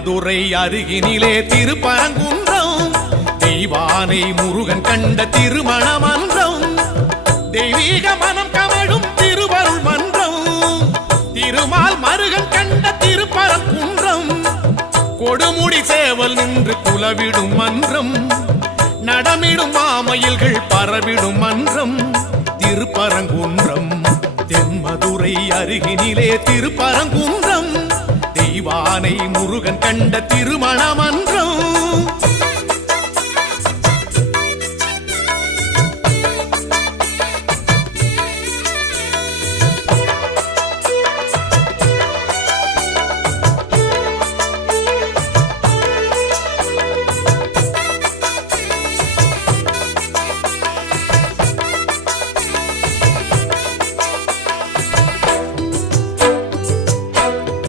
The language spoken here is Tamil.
தென்மதுரை அருகினிலே திருப்பரங்குன்றம் தெய்வானை முருகன் கண்ட திருமண மன்றம் தெய்வீக மனம் கமழும் திருவருள் மன்றம் திருமால் மருகன் கண்ட திருப்பரங்குன்றம் கொடுமுடி சேவல் நின்று குலவிடும் மன்றம் நடமிடும் மாமயில்கள் பரவிடும் மன்றம் திருப்பரங்குன்றம் தென்மதுரை அருகினிலே திருப்பரங்குன்றம் தெய்வானை முருகன் கண்ட திருமண மன்றம்